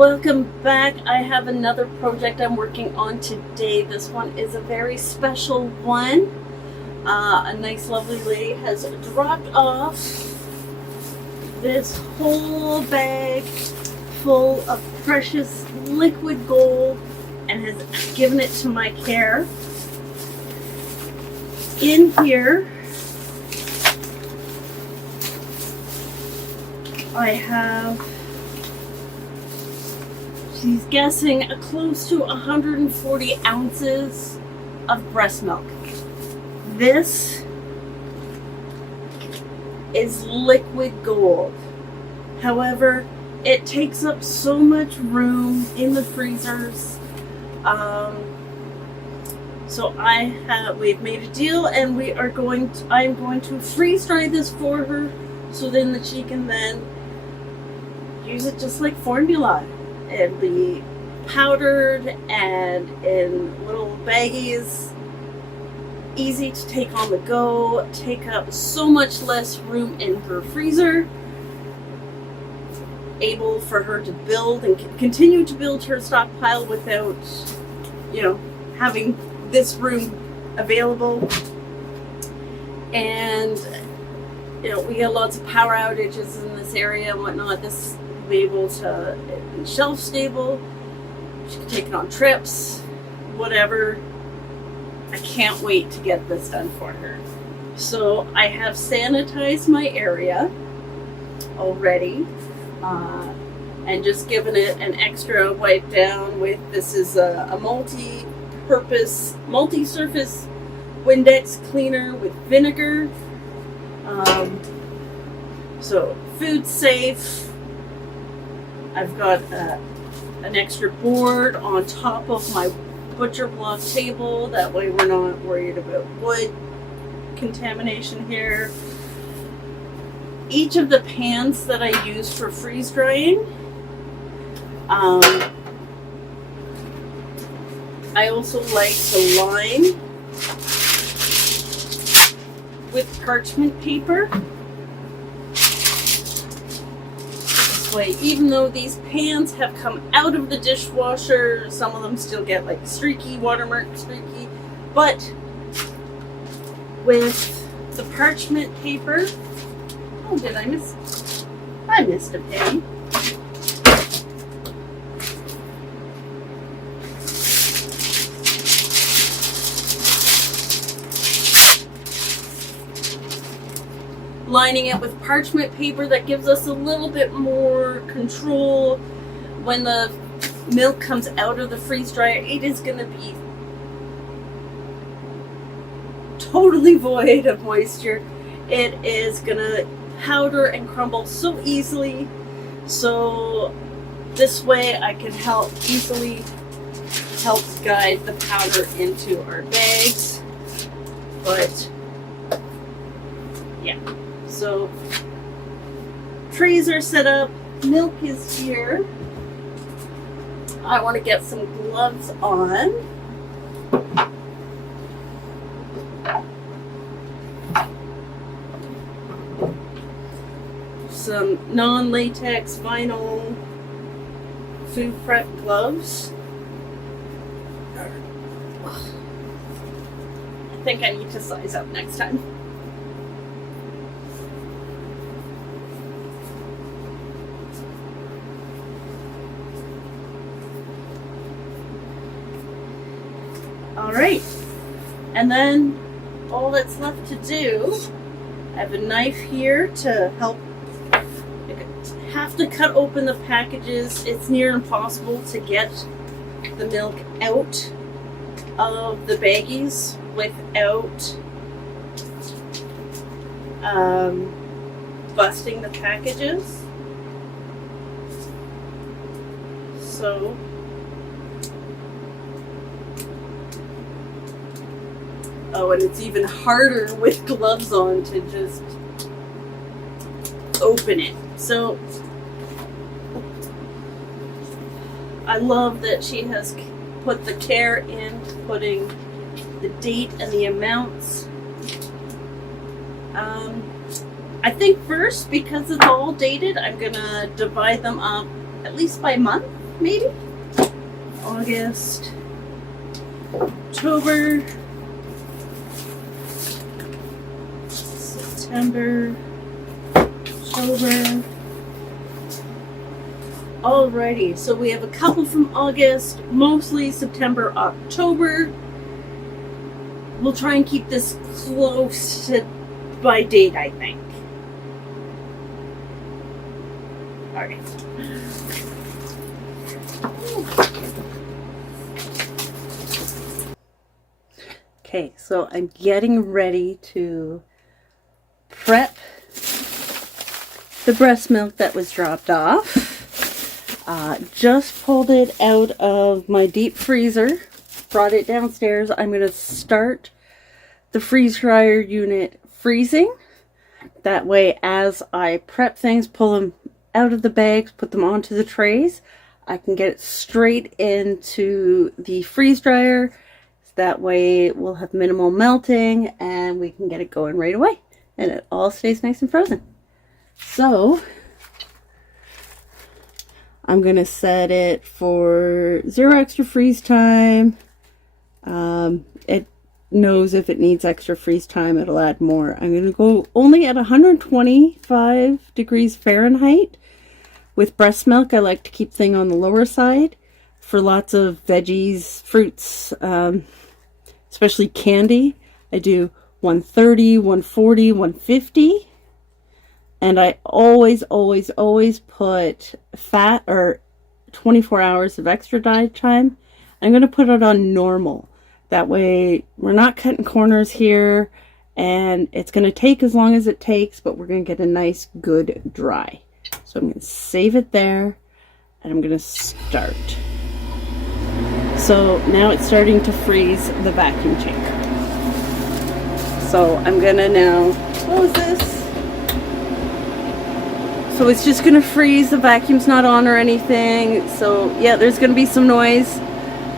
Welcome back. I have another project I'm working on today. This one is a very special one. A nice lovely lady has dropped off this whole bag full of precious liquid gold and has given it to my care. In here I have, she's guessing, close to 140 ounces of breast milk. This is liquid gold. However, it takes up so much room in the freezers. So we've made a deal, and I'm going to freeze dry this for her, so then that she can then use it just like formula. It'll be powdered and in little baggies, easy to take on the go, take up so much less room in her freezer, able for her to build and continue to build her stockpile without, having this room available. And we get lots of power outages in this area and whatnot. This will be able to be shelf stable. She can take it on trips, whatever. I can't wait to get this done for her. So I have sanitized my area already, and just given it an extra wipe down with, this is a multi-purpose, multi-surface Windex cleaner with vinegar. So food safe. I've got an extra board on top of my butcher block table. That way we're not worried about wood contamination here. Each of the pans that I use for freeze drying, I also like to line with parchment paper. This way, even though these pans have come out of the dishwasher, some of them still get like streaky, watermark streaky, but with the parchment paper, oh, did I miss? I missed a pen. Lining it with parchment paper, that gives us a little bit more control. When the milk comes out of the freeze dryer, it is going to be totally void of moisture. It is going to powder and crumble so easily. So this way I can easily help guide the powder into our bags. But yeah. So trays are set up, milk is here. I want to get some gloves on. Some non-latex vinyl food prep gloves. I think I need to size up next time. All right, and then all that's left to do, I have a knife here to help. I have to cut open the packages. It's near impossible to get the milk out of the baggies without busting the packages. So and it's even harder with gloves on to just open it. So I love that she has put the care in putting the date and the amounts. I think first, because it's all dated, I'm gonna divide them up at least by month. maybe? August, October, September, October. Alrighty, so we have a couple from August, mostly September, October. We'll try and keep this close to by date, I think. Alright. Okay, so I'm getting ready to prep the breast milk that was dropped off. Just pulled it out of my deep freezer, brought it downstairs. I'm going to start the freeze dryer unit freezing. That way, as I prep things, pull them out of the bags, put them onto the trays, I can get it straight into the freeze dryer. That way we'll have minimal melting and we can get it going right away. And it all stays nice and frozen. So I'm going to set it for 0 extra freeze time. It knows if it needs extra freeze time, it'll add more. I'm going to go only at 125 degrees Fahrenheit. With breast milk, I like to keep things on the lower side for lots of veggies, fruits, especially candy. I do 130, 140, 150. And I always put fat or 24 hours of extra diet time. I'm going to put it on normal. That way we're not cutting corners here, and it's going to take as long as it takes, but we're going to get a nice good dry. So I'm going to save it there, and I'm going to start. So now it's starting to freeze the vacuum chamber. So I'm going to now close this. So it's just going to freeze. The vacuum's not on or anything. So yeah, there's going to be some noise.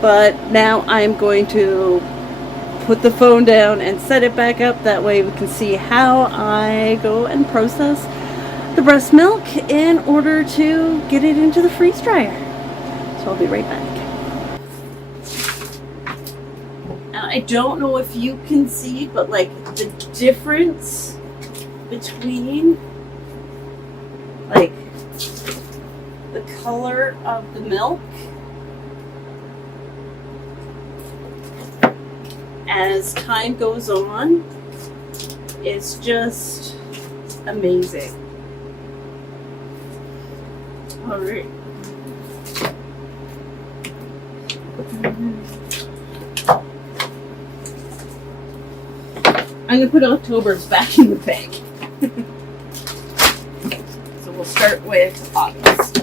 But now I'm going to put the phone down and set it back up. That way we can see how I go and process the breast milk in order to get it into the freeze dryer. So I'll be right back. I don't know if you can see, but like the difference between like the color of the milk as time goes on is just amazing. All right. I'm gonna put October's back in the bag. So we'll start with August.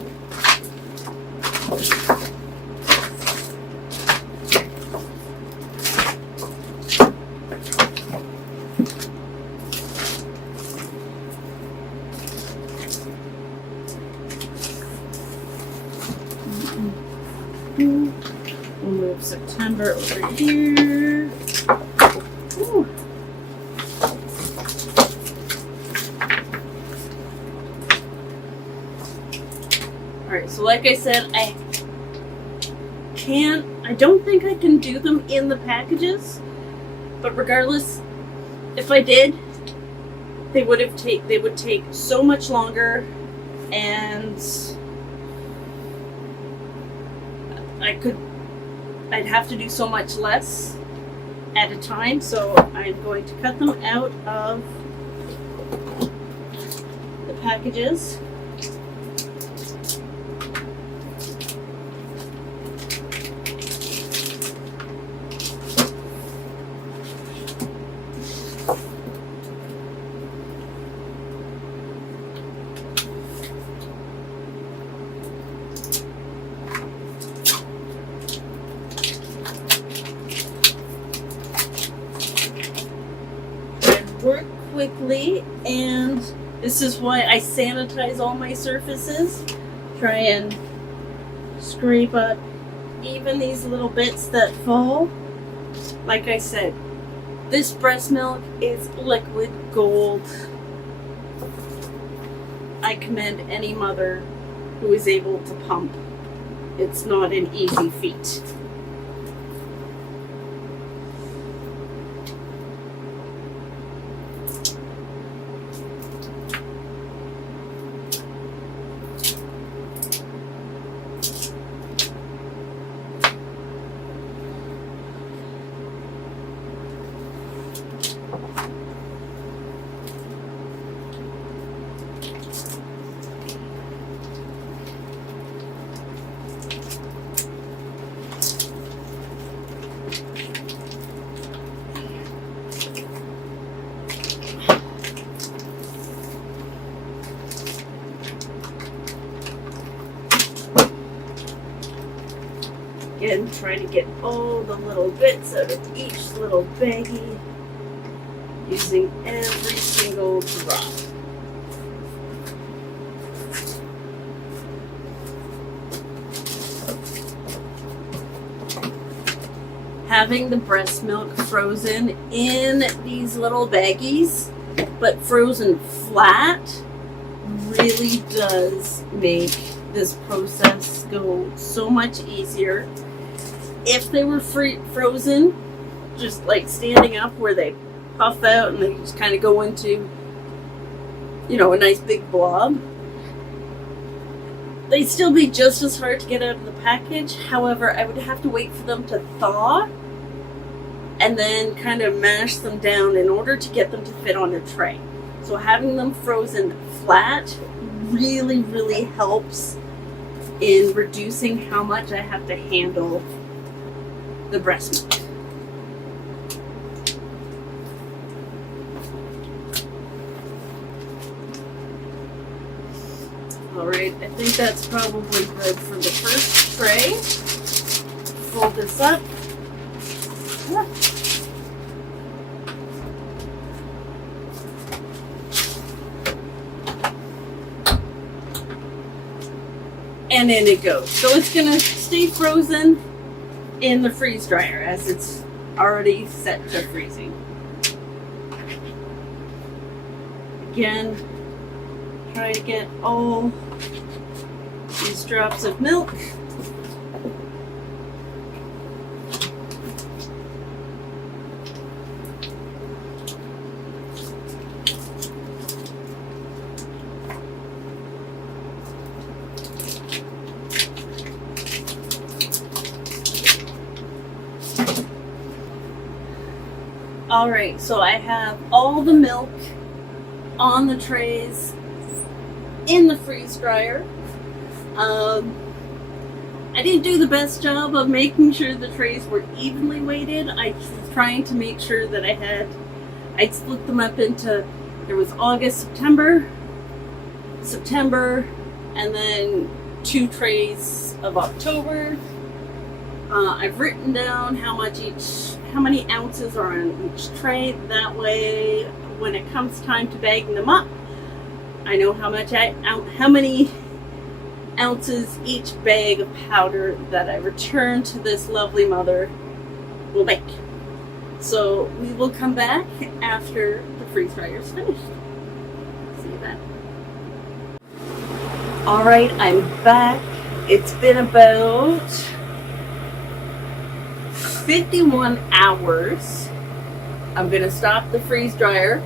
We'll move September over here. Ooh. Alright, so like I said, I don't think I can do them in the packages, but regardless, if I did, they would take so much longer, and I'd have to do so much less at a time, so I'm going to cut them out of the packages. Work quickly, and this is why I sanitize all my surfaces. Try and scrape up even these little bits that fall. Like I said, this breast milk is liquid gold. I commend any mother who is able to pump it's not an easy feat. Again, try to get all the little bits out of each little baggie using every single drop. Having the breast milk frozen in these little baggies, but frozen flat, really does make this process go so much easier. If they were frozen, just like standing up where they puff out and they just kind of go into, you know, a nice big blob, they'd still be just as hard to get out of the package. However, I would have to wait for them to thaw and then kind of mash them down in order to get them to fit on a tray. So having them frozen flat really, really helps in reducing how much I have to handle the breast milk. Alright, I think that's probably good for the first tray. Fold this up. And in it goes. So it's gonna stay frozen in the freeze dryer as it's already set to freezing. Again, try to get all these drops of milk. Alright, so I have all the milk on the trays in the freeze dryer. I didn't do the best job of making sure the trays were evenly weighted. I was trying to make sure that I'd split them up into, there was August, September, and then 2 trays of October. I've written down how many ounces are on each tray. That way, when it comes time to bagging them up, I know how many ounces each bag of powder that I return to this lovely mother will make. So we will come back after the freeze dryer is finished. See you then. All right, I'm back. It's been about 51 hours. I'm gonna stop the freeze dryer.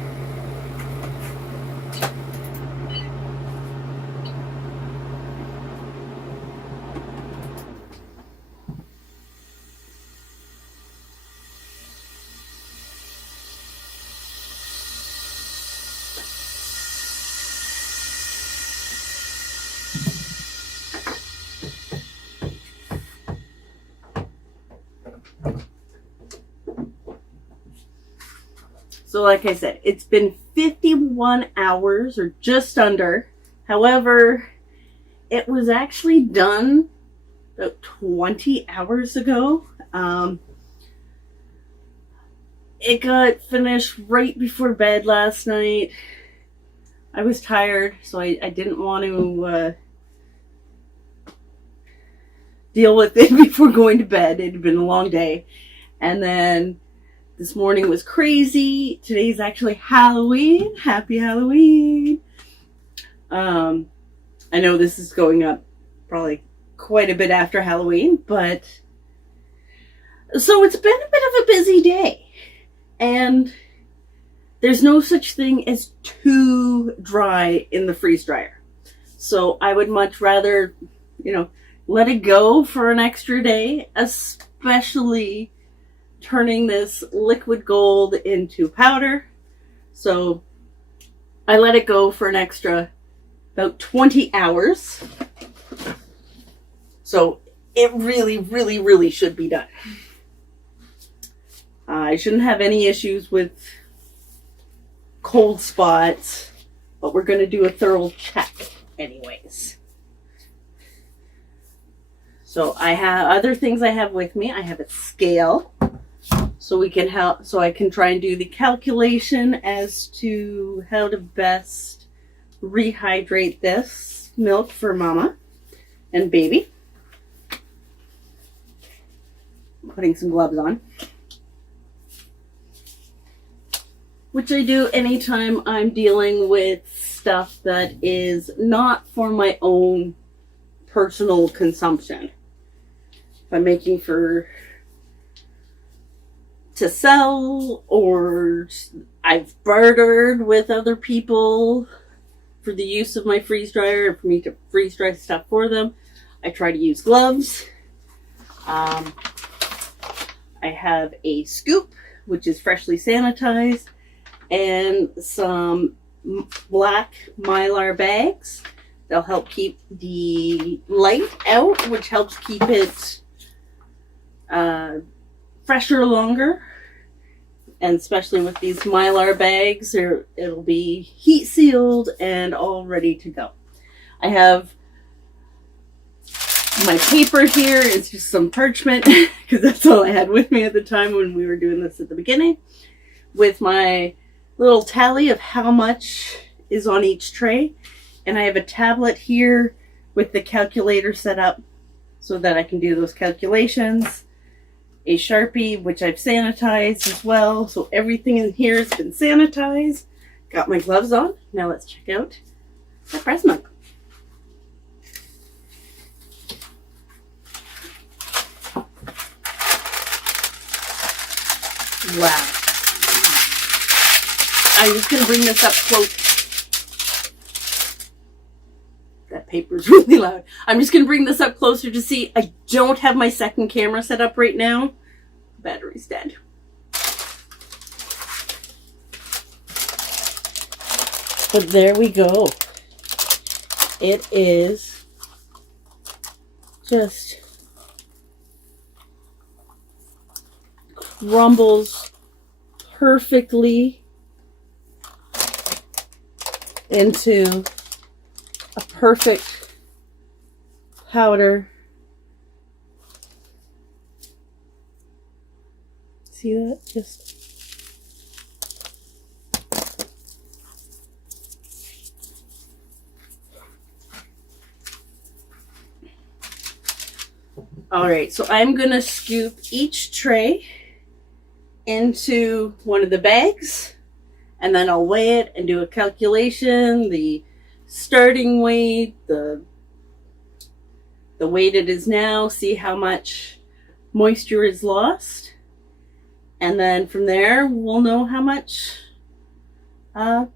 So like I said, it's been 51 hours or just under. However, it was actually done about 20 hours ago. It got finished right before bed last night. I was tired, so I didn't want to deal with it before going to bed. It had been a long day. And then this morning was crazy. Today's actually Halloween. Happy Halloween. I know this is going up probably quite a bit after Halloween, but so it's been a bit of a busy day. And there's no such thing as too dry in the freeze dryer. So I would much rather, let it go for an extra day, especially turning this liquid gold into powder. So I let it go for an extra about 20 hours. So it really, really, really should be done. I shouldn't have any issues with cold spots, but we're going to do a thorough check anyways. So I have other things I have with me. I have a scale, so I can try and do the calculation as to how to best rehydrate this milk for mama and baby. I'm putting some gloves on, which I do anytime I'm dealing with stuff that is not for my own personal consumption. If I'm making to sell, or I've bartered with other people for the use of my freeze dryer and for me to freeze dry stuff for them, I try to use gloves. I have a scoop, which is freshly sanitized, and some black Mylar bags. They'll help keep the light out, which helps keep it fresher longer. And especially with these Mylar bags, it'll be heat sealed and all ready to go. I have my paper here. It's just some parchment because that's all I had with me at the time when we were doing this at the beginning, with my little tally of how much is on each tray. And I have a tablet here with the calculator set up so that I can do those calculations. A Sharpie, which I've sanitized as well. So everything in here has been sanitized. Got my gloves on. Now let's check out the breast milk. Wow. I'm just going to bring this up close. That paper's really loud. I'm just going to bring this up closer to see. I don't have my second camera set up right now. The battery's dead. But there we go. It is just crumbles perfectly into a perfect powder. See that? Just all right, so I'm gonna scoop each tray into one of the bags, and then I'll weigh it and do a calculation, the starting weight, the weight it is now, see how much moisture is lost, and then from there we'll know how much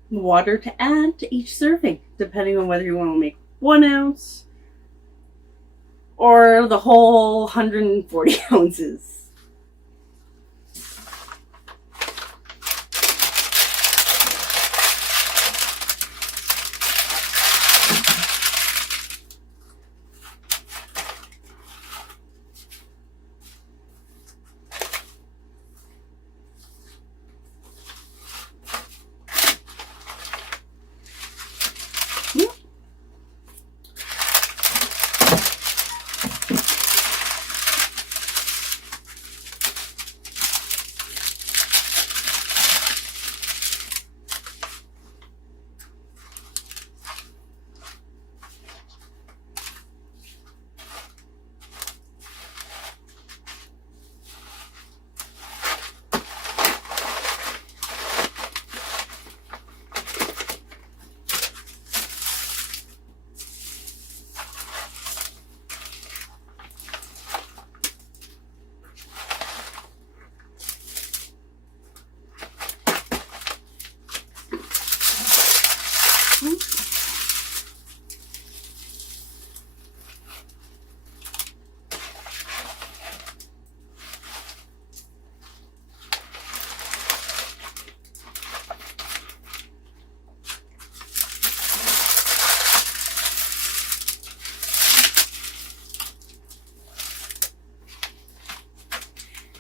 water to add to each serving, depending on whether you want to make 1 ounce or the whole 140 ounces.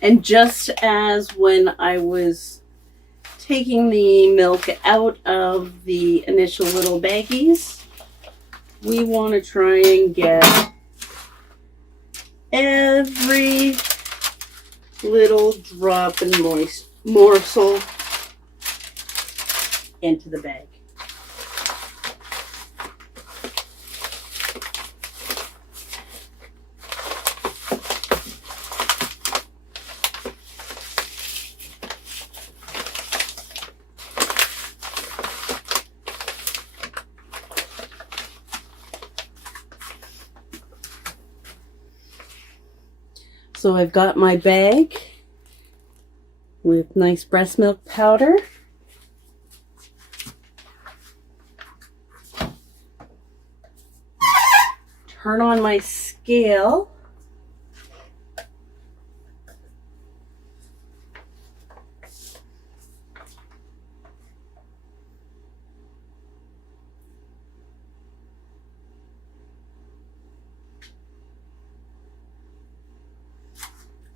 And just as when I was taking the milk out of the initial little baggies, we want to try and get every little drop and morsel into the bag. So I've got my bag with nice breast milk powder. Turn on my scale.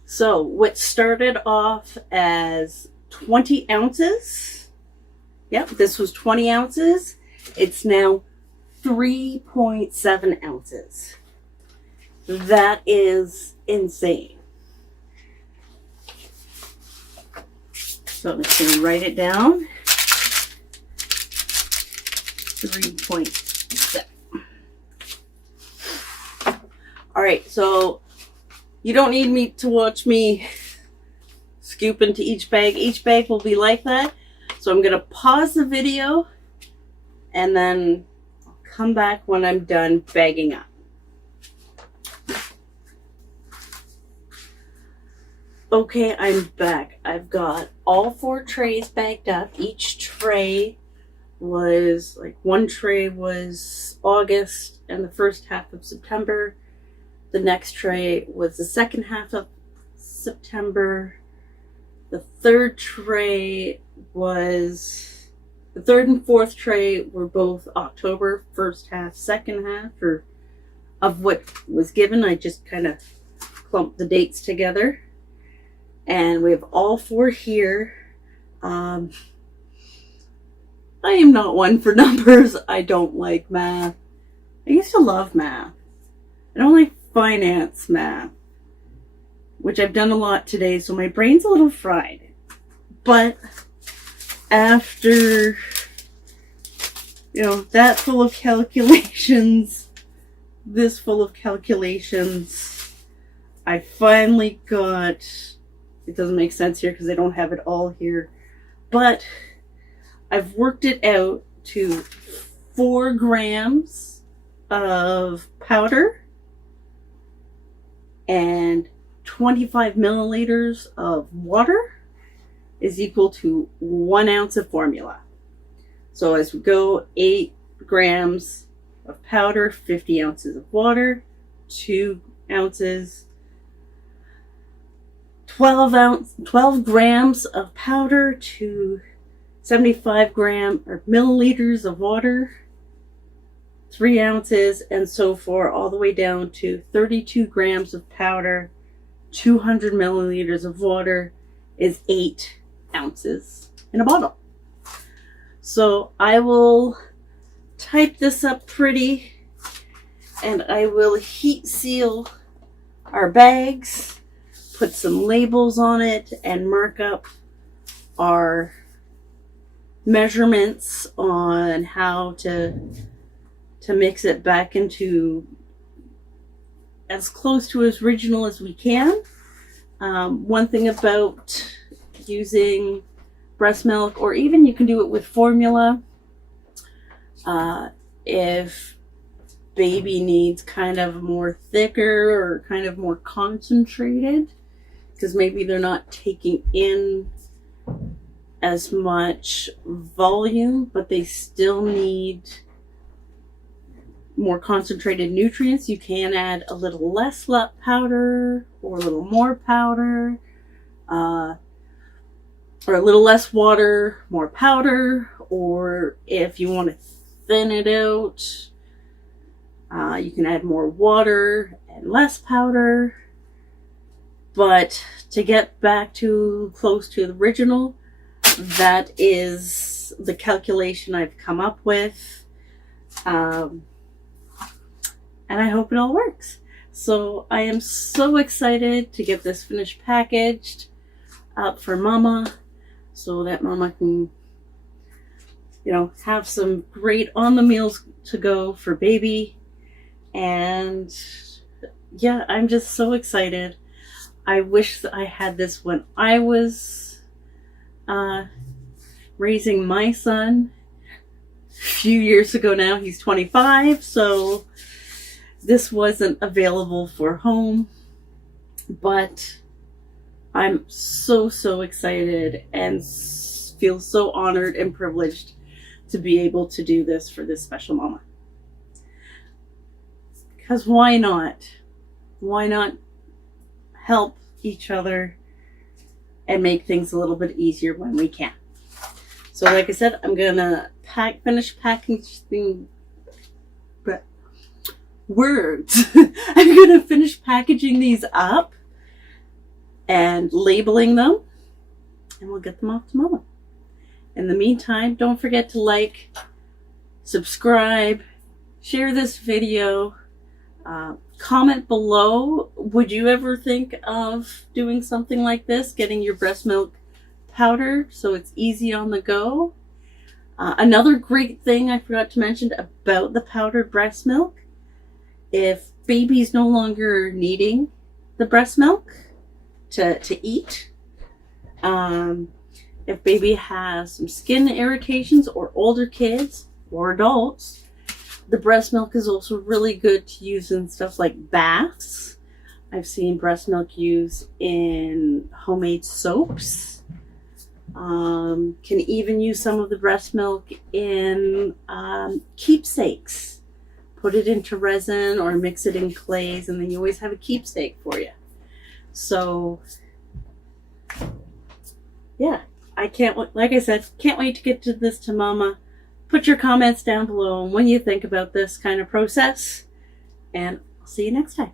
So what started off as 20 ounces, yep, this was 20 ounces. It's now 3.7 ounces. That is insane. So I'm just going to write it down. 3.7. All right, so you don't need me to watch me scoop into each bag. Each bag will be like that. So I'm going to pause the video and then I'll come back when I'm done bagging up. Okay, I'm back. I've got all 4 trays bagged up. Each tray was like, one tray was August and the first half of September. The next tray was the second half of September. The third and fourth tray were both October, first half, second half, or of what was given. I just kind of clumped the dates together. And we have all 4 here. I am not one for numbers. I don't like math. I used to love math. I don't like finance math, which I've done a lot today, so my brain's a little fried. But after, that full of calculations, this full of calculations, I finally got, it doesn't make sense here because I don't have it all here, but I've worked it out to 4 grams of powder and 25 milliliters of water is equal to 1 ounce of formula. So as we go, 8 grams of powder, 50 ounces of water, 2 ounces, 12 grams of powder to 75 milliliters of water, 3 ounces, and so forth, all the way down to 32 grams of powder, 200 milliliters of water is 8 ounces in a bottle. So I will type this up pretty and I will heat seal our bags, put some labels on it, and mark up our measurements on how to mix it back into as close to as original as we can. One thing about using breast milk, or even you can do it with formula, if baby needs kind of more thicker or kind of more concentrated, because maybe they're not taking in as much volume, but they still need more concentrated nutrients, you can add a little less powder or a little more powder, or a little less water, more powder, or if you want to thin it out, you can add more water and less powder. But to get back to close to the original, that is the calculation I've come up with. And I hope it all works. So I am so excited to get this finished packaged up for Mama, so that Mama can, you know, have some great on the meals to go for baby. And yeah, I'm just so excited. I wish that I had this when I was raising my son a few years ago now. He's 25, so this wasn't available for home. But I'm so excited and feel so honored and privileged to be able to do this for this special mama. Because why not? Why not help each other and make things a little bit easier when we can? So like I said, I'm gonna finish packaging words. I'm gonna finish packaging these up and labeling them, and we'll get them off to Mama. In the meantime, don't forget to like, subscribe, share this video, comment below. Would you ever think of doing something like this, getting your breast milk powder so it's easy on the go? Another great thing I forgot to mention about the powdered breast milk, if baby's no longer needing the breast milk to eat, if baby has some skin irritations, or older kids or adults, the breast milk is also really good to use in stuff like baths. I've seen breast milk used in homemade soaps. Can even use some of the breast milk in keepsakes. Put it into resin or mix it in clays, and then you always have a keepsake for you. So yeah, I can't, like I said, can't wait to get to this to Mama. Put your comments down below on what you think about this kind of process, and I'll see you next time.